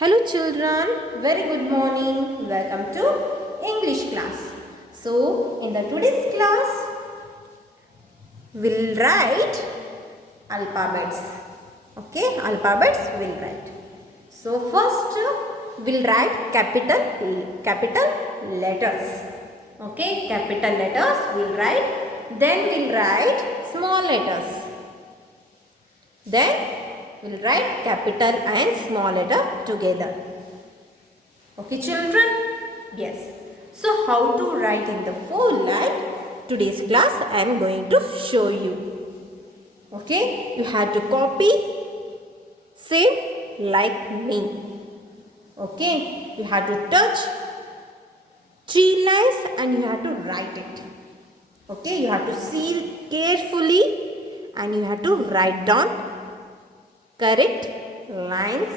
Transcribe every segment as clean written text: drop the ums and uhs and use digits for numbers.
Hello children, very good morning. Welcome to English class. So, in the today's class, we'll write alphabets. Okay, alphabets we'll write. So, first we'll write capital letters. Okay, capital letters we'll write. Then we'll write small letters. Then we'll write capital and small letter together. Okay children? Yes. So how to write in the full line? Today's class I am going to show you. Okay? You have to copy same like me. Okay? You have to touch 3 lines and you have to write it. Okay? You have to see carefully and you have to write down correct lines,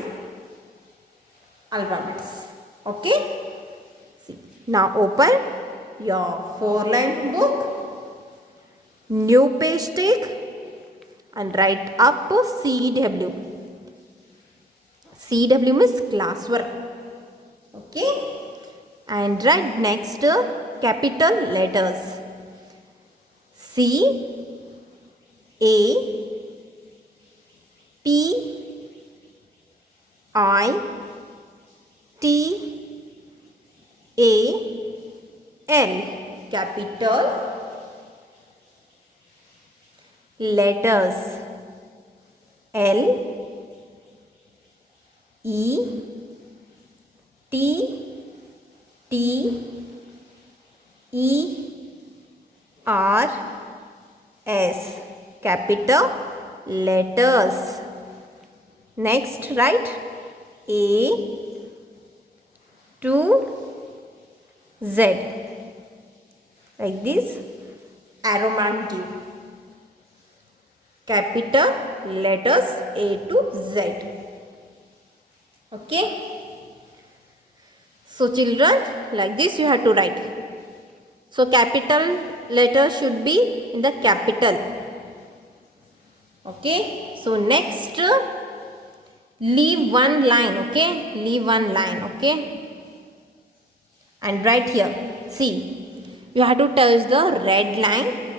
alphabets. Okay? See. Now open your 4-line book, new page take and write up CW. CW means classwork. Okay? And write next capital letters. C, A, P, I, T, A, L. Capital letters. L, E, T, T, E, R, S. Capital letters. Next write A to Z. Like this arrow mark give. Capital letters A to Z. Okay. So children, like this you have to write. So capital letter should be in the capital. Okay. So next leave one line. Okay. Leave one line. Okay. And write here. See. You have to touch the red line.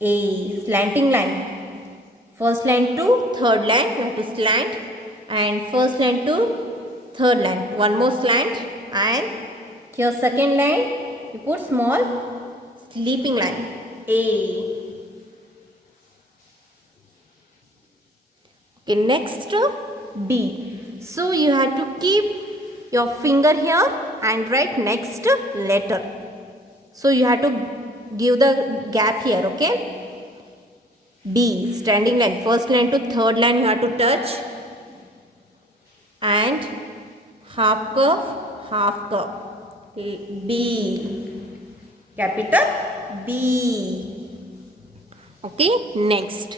A slanting line. First line to third line. You have to slant. And first line to third line. One more slant. And here second line. You put small sleeping line. A. Okay, next B. So you have to keep your finger here and write next letter. So you have to give the gap here, okay? B, standing line. First line to third line you have to touch. And half curve. B. Capital B. Okay, next.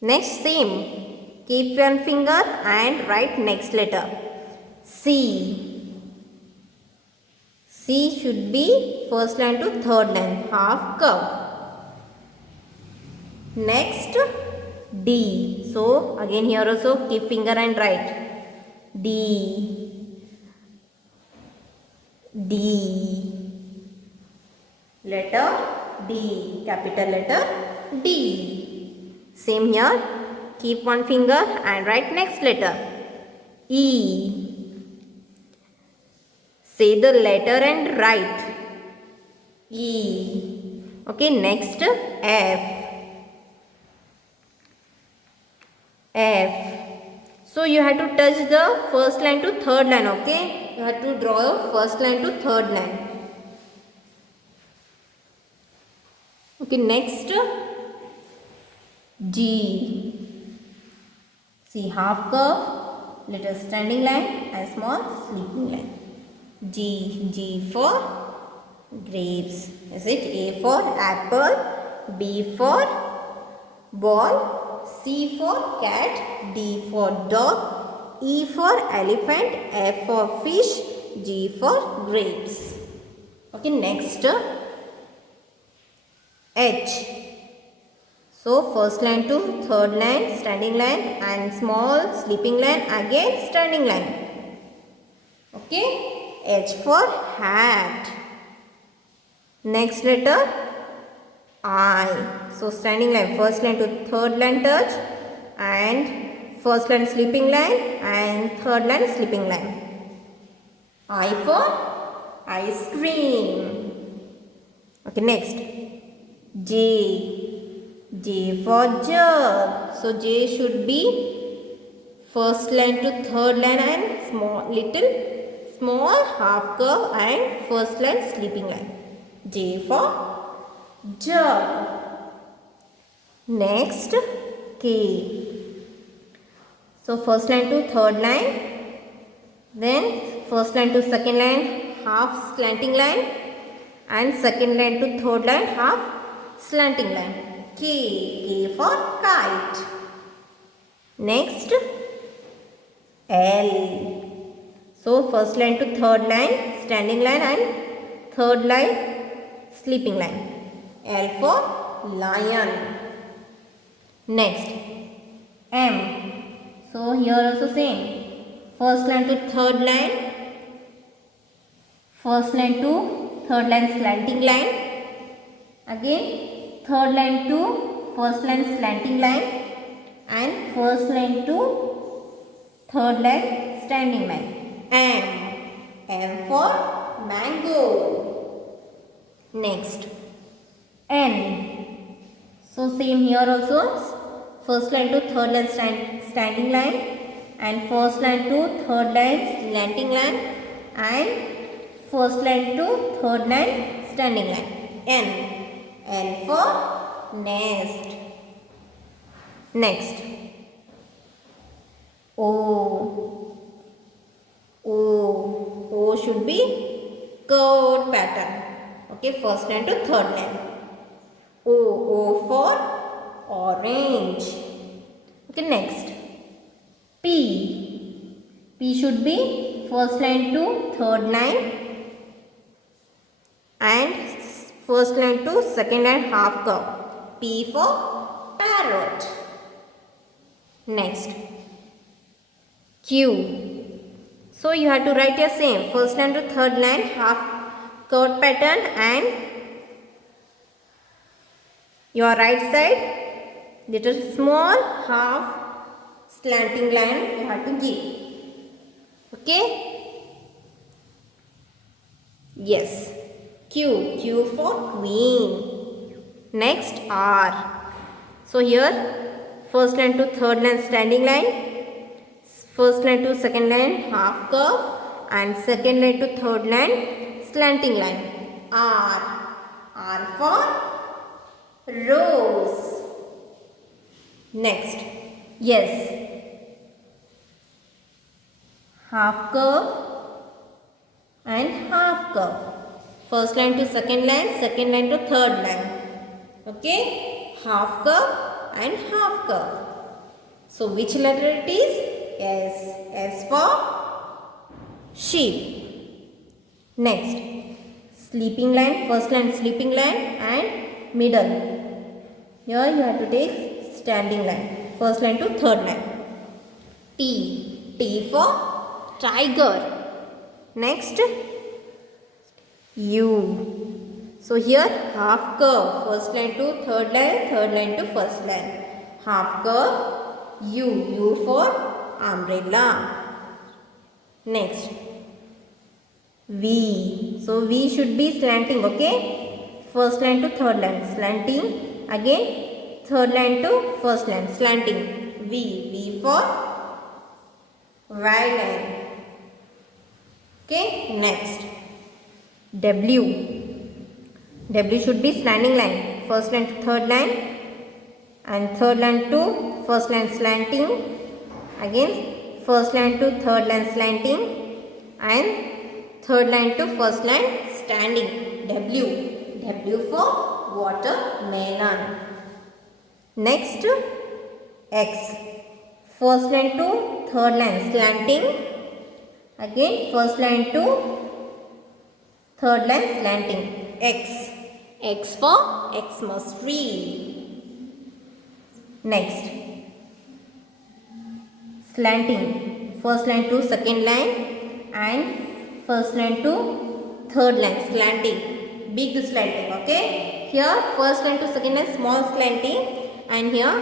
Next same. Keep one finger and write next letter. C. C should be first line to third line. Half curve. Next D. So again here also keep finger and write. D. D. Letter D. Capital letter D. Same here. Keep one finger and write next letter. E. Say the letter and write. E. Okay, next F. F. So you have to touch the first line to third line, okay? You have to draw your first line to third line. Okay, next G. See half curve, little standing line and small sleeping line. G. G for grapes. Is it? A for apple, B for ball, C for cat, D for dog, E for elephant, F for fish, G for grapes. Okay, next H. So first line to third line standing line and small sleeping line, again standing line. Okay, H for hat. Next letter I. So standing line, first line to third line touch and first line sleeping line and third line sleeping line. I for ice cream. Okay, next J. J for jug. So J should be first line to third line and small half curve and first line sleeping line. J for jug. Next K. So first line to third line, then first line to second line half slanting line and second line to third line half slanting line. K. K for kite. Next L. So first line to third line standing line and third line sleeping line. L for lion. Next M. So here also same, first line to third line, first line to third line slanting line, again third line to first line slanting line and first line to third line standing line. M. M for mango. Next N. So same here also, first line to third line standing line and first line to third line slanting line and first line to third line standing line. N. N for nest. Next O. O. O should be curved pattern. Okay, first line to third line. O. O for orange. Okay, next P. P should be first line to third line and first line to second line half curve. P for parrot. Next Q. So you have to write your same, first line to third line half curved pattern and your right side little small half slanting line you have to give. Okay, yes, Q. Q for queen. Next R. So here first line to third line standing line, first line to second line half curve and second line to third line slanting line. R. R for rose. Next, yes, half curve and half curve, first line to second line to third line. Okay, half curve and half curve. So which letter it is? S. S for sheep. Next, sleeping line, first line sleeping line and middle. Here you have to take standing line, first line to third line. T. T for tiger. Next U. So here half curve, first line to third line to first line. Half curve U. U for umbrella. Next V. So V should be slanting. Okay, first line to third line slanting, again third line to first line slanting. V. V for violin. Okay, next W. W should be standing line, first line to third line and third line to first line slanting, again first line to third line slanting and third line to first line standing. W. W for watermelon. Next X. First line to third line slanting, again first line to third line slanting. X. X for Xmas tree. Next, slanting, first line to second line and first line to third line, slanting, big slanting. Okay, here first line to second line small slanting, and here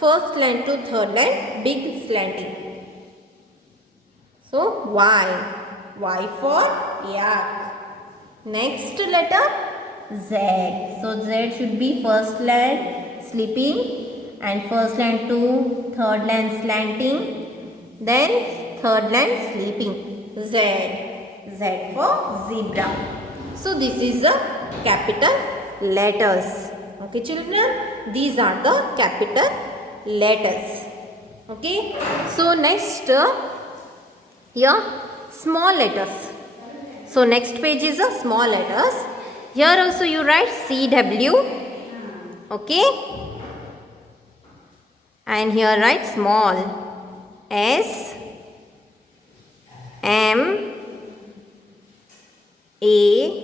first line to third line big slanting. So Y for yak. Next letter Z. So Z should be first line sleeping and first line to third line slanting, then third line sleeping. Z for zebra. So this is the capital letters. Okay children, these are the capital letters. Okay, so next here small letters. So next page is a small letters. Here also you write CW. Okay, and here write small S M A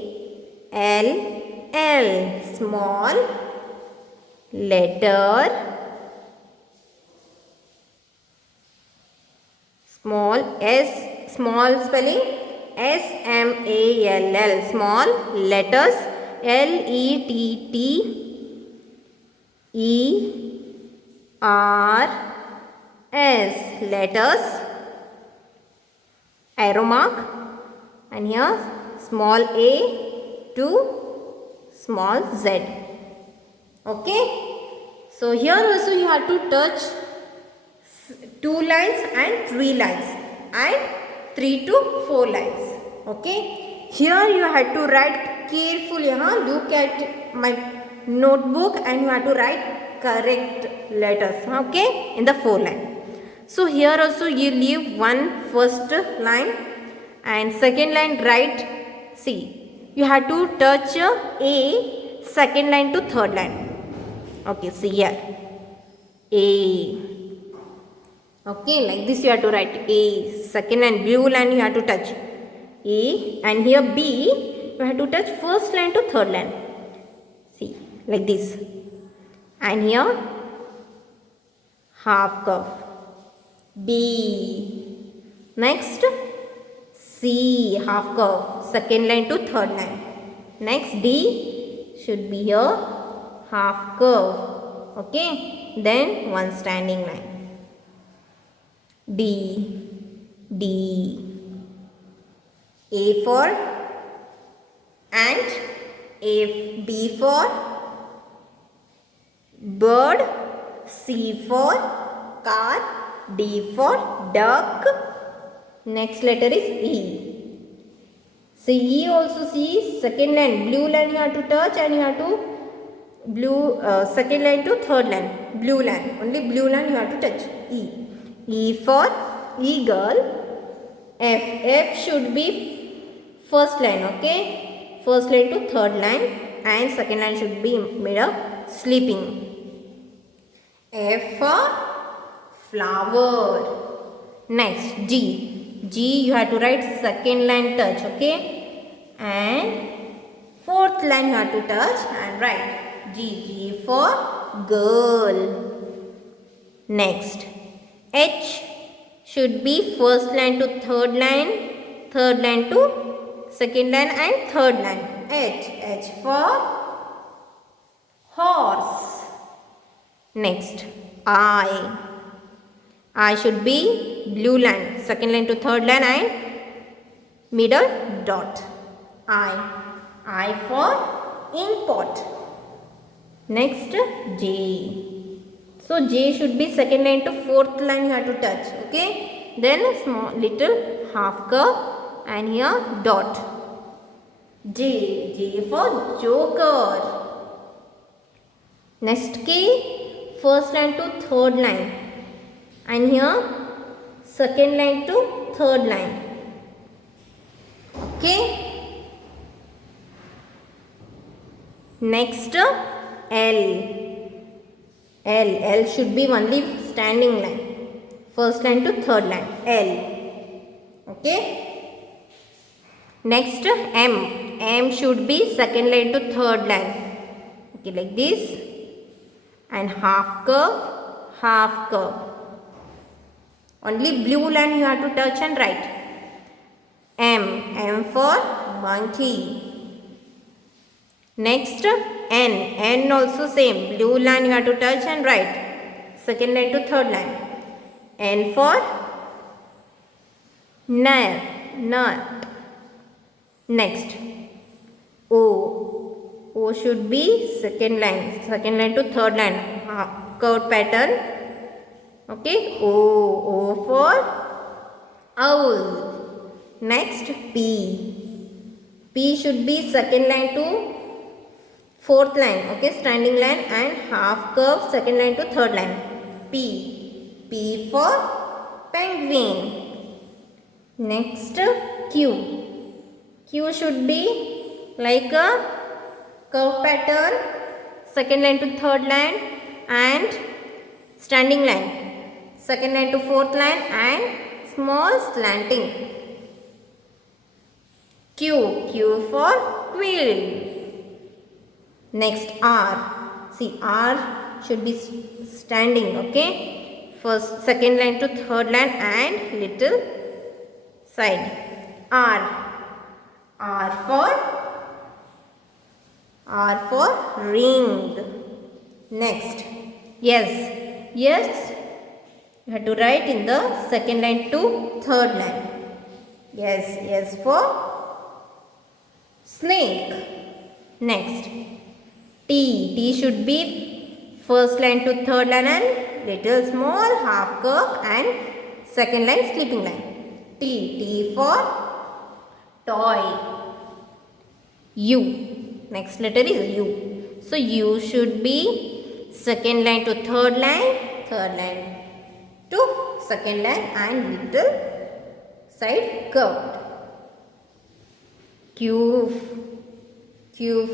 L L, small letter, small s, small spelling SMALL, small letters LETTERS, letters, arrow mark, and here small a to small z. Okay, so here also you have to touch 2 lines and 3 lines and 3 to 4 lines. Okay, here you have to write carefully. Look at my notebook and you have to write correct letters. Okay, in the 4 line. So here also you leave one first line and second line write. See, you have to touch a second line to third line. Okay, see here A. Okay, like this you have to write A, second line blue line you have to touch A, and here B you have to touch first line to third line. See, like this, and here half curve B. Next C, half curve, second line to third line. Next D should be here half curve. Okay, then one standing line. D. A for ant, B for bird, C for car, D for duck. Next letter is E. So E also, see, second line blue line you have to touch and you have to second line to third line blue line, only blue line you have to touch. E for eagle. F should be first line. Okay, first line to third line and second line should be middle sleeping. F for flower. Next G you have to write second line touch. Okay, and fourth line you have to touch and write G for girl. Next H should be first line to third line to second line and third line. H for horse. Next I should be blue line, second line to third line and middle dot. I for ink pot. Next J. So J should be second line to fourth line you have to touch. Okay, then small little half curve and here dot. J for joker. Next K, first line to third line and here second line to third line. Okay, next L should be only standing line, first line to third line, L. Okay, next M should be second line to third line. Okay, like this, and half curve half curve. Only blue line you have to touch and write. M for monkey. Next N also same, blue line you have to touch and write. Second line to third line. N for nut. Next O should be second line to third line, curved pattern. Okay, O for owl. Next P should be second line to fourth line, okay, standing line and half curve second line to third line. P for penguin. Next Q should be like a curve pattern second line to third line and standing line second line to fourth line and small slanting. Q for quill. Next R. See, R should be standing, okay, first second line to third line and little side. R for ring. Next yes, you have to write in the second line to third line. Yes for snake. Next T should be first line to third line and little small half curve and second line sleeping line. T for toy. U. Next letter is U. So U should be second line to third line to second line and little side curved. Q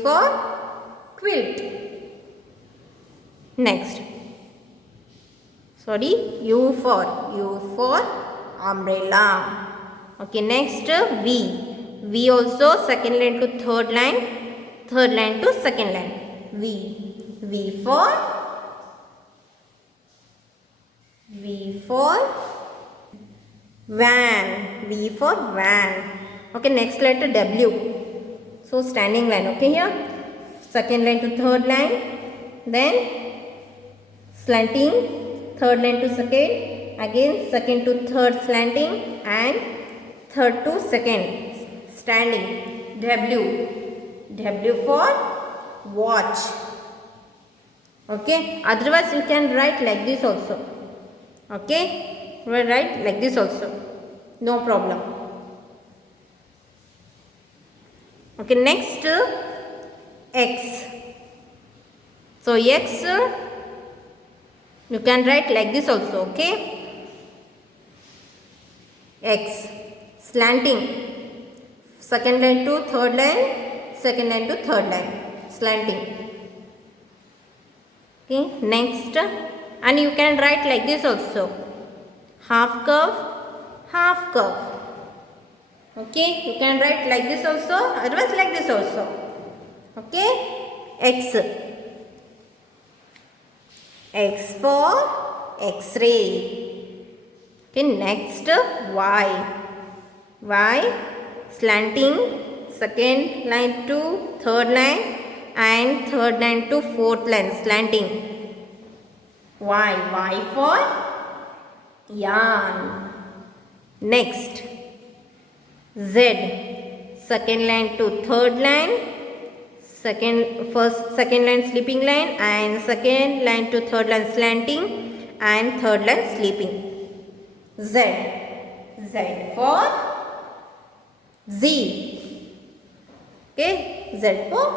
for quilt. Next, U for umbrella. Okay, next V also second line to third line to second line. V for van. Okay, next letter W. So standing line, okay, here second line to third line, then slanting third line to second, again second to third slanting and third to second standing. W for watch. Okay, otherwise you can write like this also. Okay, you will write like this also, no problem. Okay, next X. So X you can write like this also, okay. X slanting second line to third line, second line to third line, slanting. Okay, next, and you can write like this also, half curve. Okay, you can write like this also, otherwise like this also. Okay, X for X-ray. Okay, next Y slanting second line to third line and third line to fourth line slanting. Y for yarn. Next Z second line to third line, second line sleeping line and second line to third line slanting and third line sleeping. Z for Z. Okay, Z for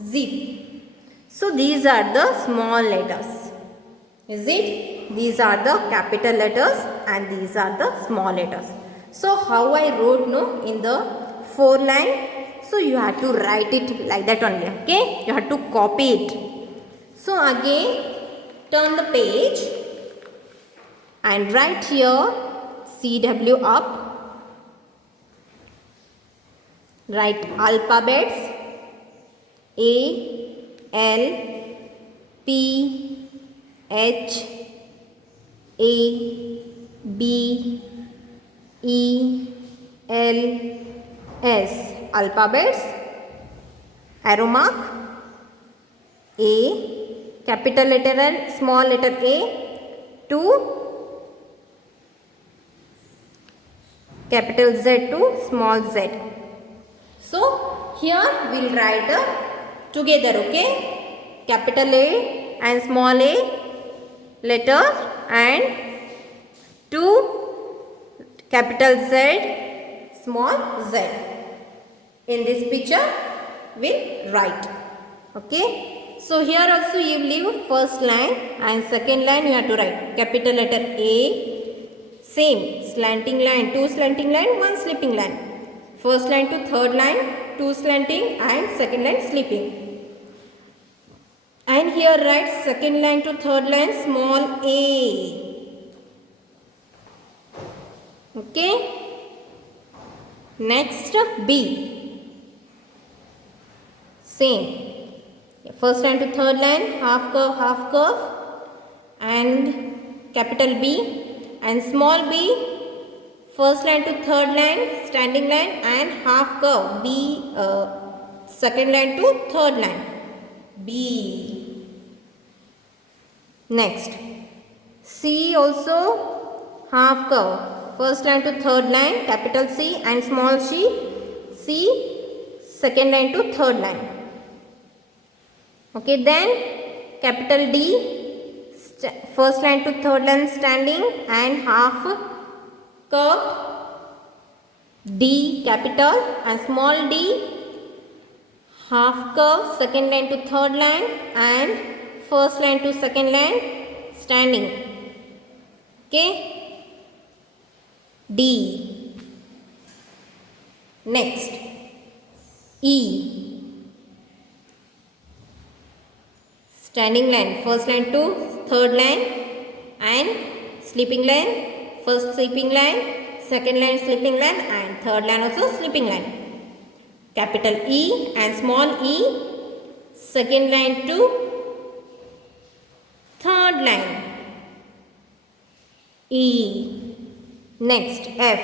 Z. So these are the small letters. Is it? These are the capital letters and these are the small letters. So how I wrote in the 4 line. So you have to write it like that only. Okay, you have to copy it. So again turn the page and write here CW up. Write alphabets A, L, P, H, A, B, E, L, S. Alphabets. Arrow mark. A, capital letter L, small letter A, to capital Z to small z. So here we will write together, okay? Capital A and small a letter and to capital Z, small z. In this picture we'll write, okay? So here also you leave first line and second line you have to write capital letter A, same slanting line, two slanting line, one sleeping line. First line to third line, two slanting and second line sleeping. And here write second line to third line small a. Okay. Next B. Same. First line to third line, half curve and capital B. And small b, first line to third line, standing line and half curve. B, second line to third line. B. Next, C also half curve. First line to third line, capital C and small c, second line to third line. Okay, then capital D. First line to third line standing and half curved. D capital and small d, half curve, second line to third line and first line to second line standing. Okay. D. Next, E. Standing line, first line to third line and sleeping line, first sleeping line, second line sleeping line and third line also sleeping line. Capital E and small e, second line to third line. E. Next, F.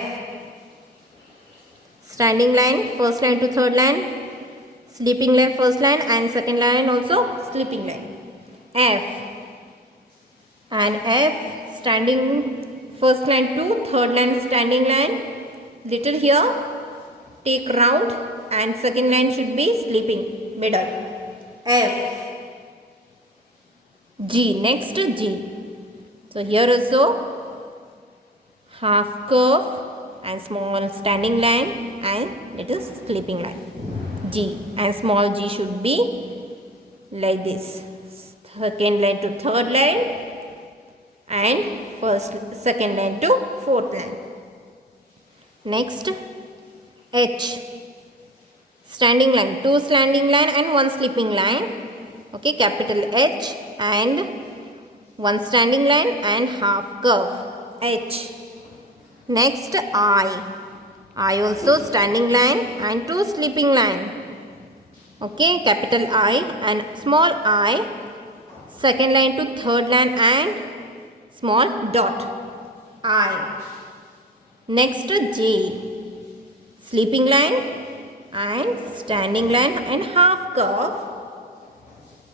Standing line, first line to third line, sleeping line first line and second line also sleeping line. F. And F, standing first line to third line standing line, little here take round and second line should be sleeping middle. F. G. Next, G. So here also half curve and small standing line and it is sleeping line. G and small g should be like this. Second line to third line and second line to fourth line. Next, H. Standing line, two standing line and one sleeping line. Okay, capital H and one standing line and half curve. H. Next, I. I also standing line and two sleeping line. Okay, capital I and small I, second line to third line and small dot. I. Next, J. Sleeping line and standing line and half curve.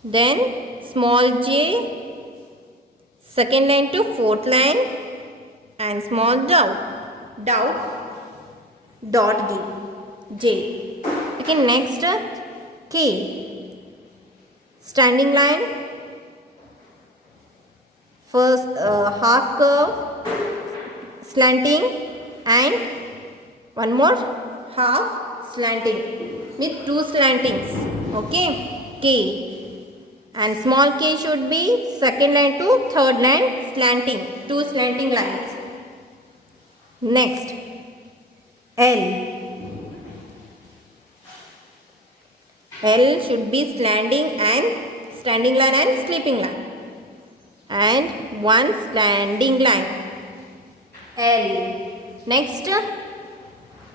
Then small j, second line to fourth line and small dot j. Okay, next K. Standing line, first half curve, slanting and one more half slanting with two slantings. Okay, K. And small k should be second line to third line slanting, two slanting lines. Next, L. L should be slanting and standing line and sleeping line. And one standing line. L. Next,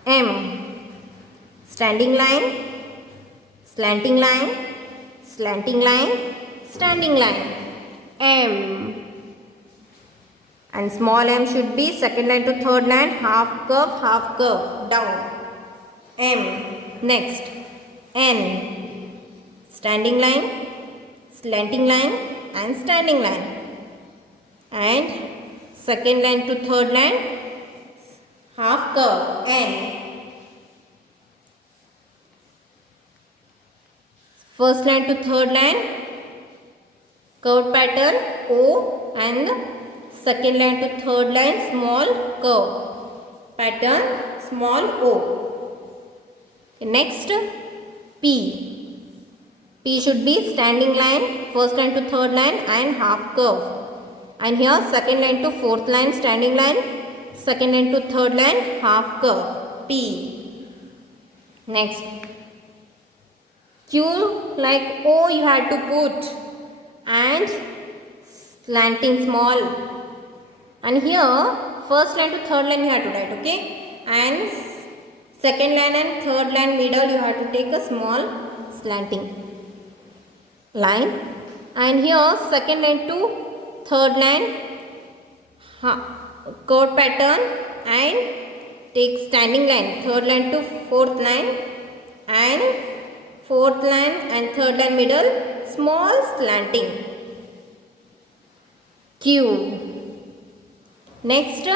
M. Standing line, slanting line, slanting line, standing line. M. And small m should be second line to third line, half curve, down. M. Next, N. Standing line, slanting line and standing line. And second line to third line, half curve, N. First line to third line, curved pattern, O, and second line to third line, small curve pattern, small O. Next, P. P should be standing line, first line to third line and half curve. And here second line to fourth line, standing line, second line to third line, half curve, P. Next, Q, like O you had to put, and slanting small. And here first line to third line you have to write, okay? And second line and third line middle you have to take a small slanting line. And here second line to third line curved pattern and take standing line, third line to fourth line and fourth line and third line middle, small slanting, Q. Next,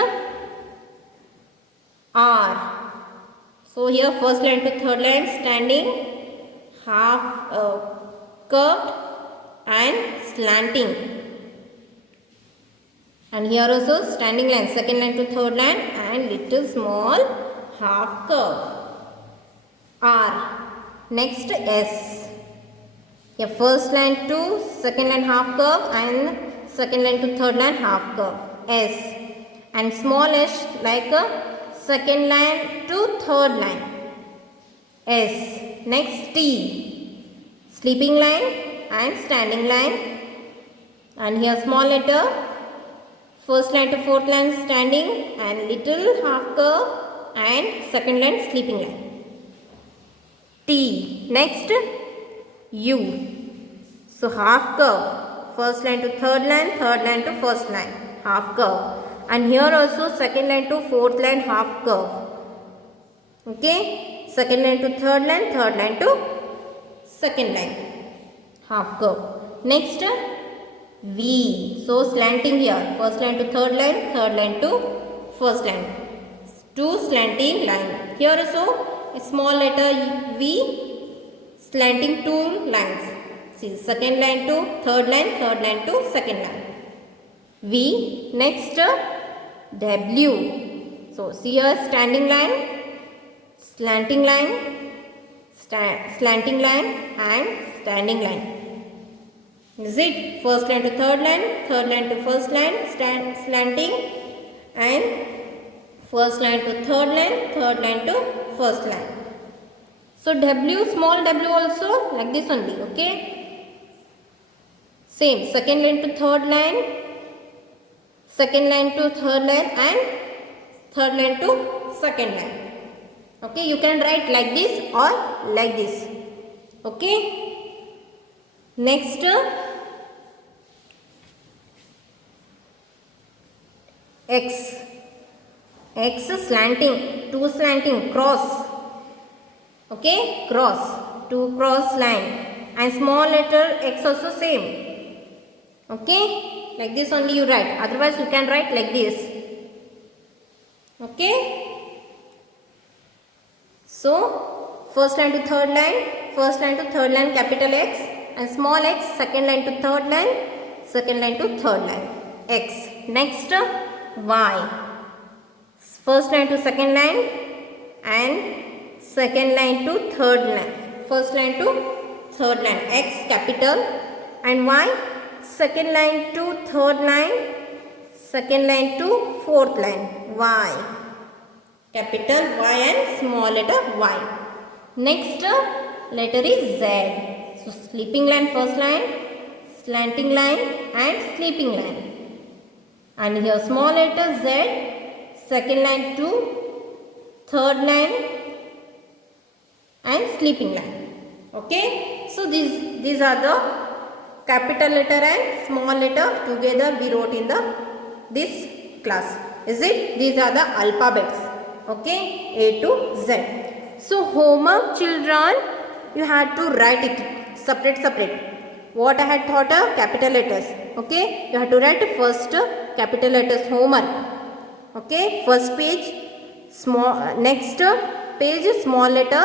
R. So here first line to third line standing, half curved and slanting. And here also standing line, second line to third line and little small half curve, R. Next, S. Here first line to second line half curve and second line to third line half curve, S. And small s like a second line to third line, S. Next, T. Sleeping line and standing line. And here small letter, first line to fourth line standing and little half curve and second line sleeping line, T. Next, U. So half curve, first line to third line to first line, half curve. And here also second line to fourth line, half curve. Okay, second line to third line to second line, half curve. Next, V. So slanting here, first line to third line to first line, two slanting line. Here also a small letter V, slanting two lines. See, second line to third line to second line, V. Next, W. So see here standing line, slanting line, slanting line and standing line. Is it? First line to third line to first line, slanting, and first line to third line to first line. So W, small w also like this only, okay? Same, second line to third line, second line to third line and third line to second line. Okay, you can write like this or like this. Okay. Next, X. X slanting, two slanting, cross. Okay, cross, two cross line. And small letter X also same. Okay, like this only you write. Otherwise you can write like this. Okay. So, first line to third line capital X, and small x, second line to third line, X. Next, Y. First line to second line and second line to third line. First line to third line, X capital, and Y. Second line to third line, second line to fourth line, Y. Capital Y and small letter Y. Next letter is Z. So sleeping line first line, slanting line and sleeping line. And here small letter Z, second line to third line and sleeping line. Okay. So these are the capital letter and small letter together we wrote in this class. Is it? These are the alphabets. Okay, A to Z. So homework, children, you had to write it separate. What I had thought of capital letters. Okay, you have to write first capital letters homework. Okay, first page small, next page small letter,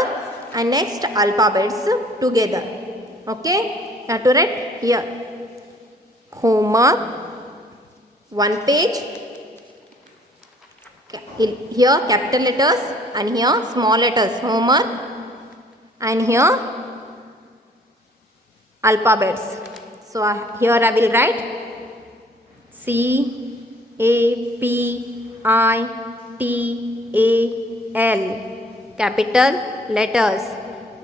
and next alphabets together. Okay, you have to write here homework, one page, here capital letters and here small letters homework, and here alphabets. So here I will write C A P I T A L, capital letters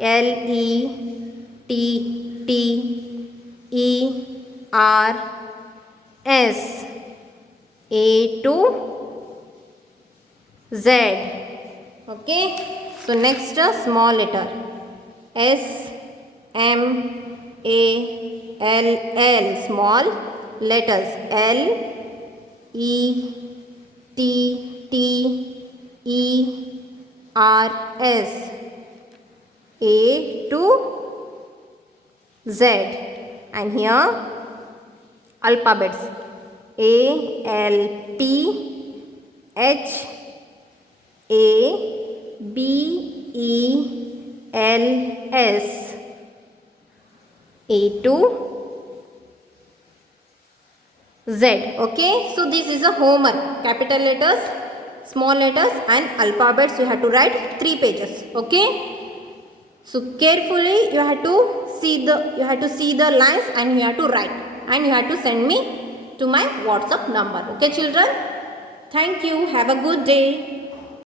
L E T T E R S, A to Z. Okay, so next small letter S M A L L, small letters L E T T E R S, A to Z. And here alphabets A L P H A B E L S, A to Z. Okay, so this is a homework. Capital letters, small letters and alphabets you have to write 3 pages. Okay, so carefully you have to see the lines and you have to write, and you have to send me to my WhatsApp number. Okay children, thank you, have a good day.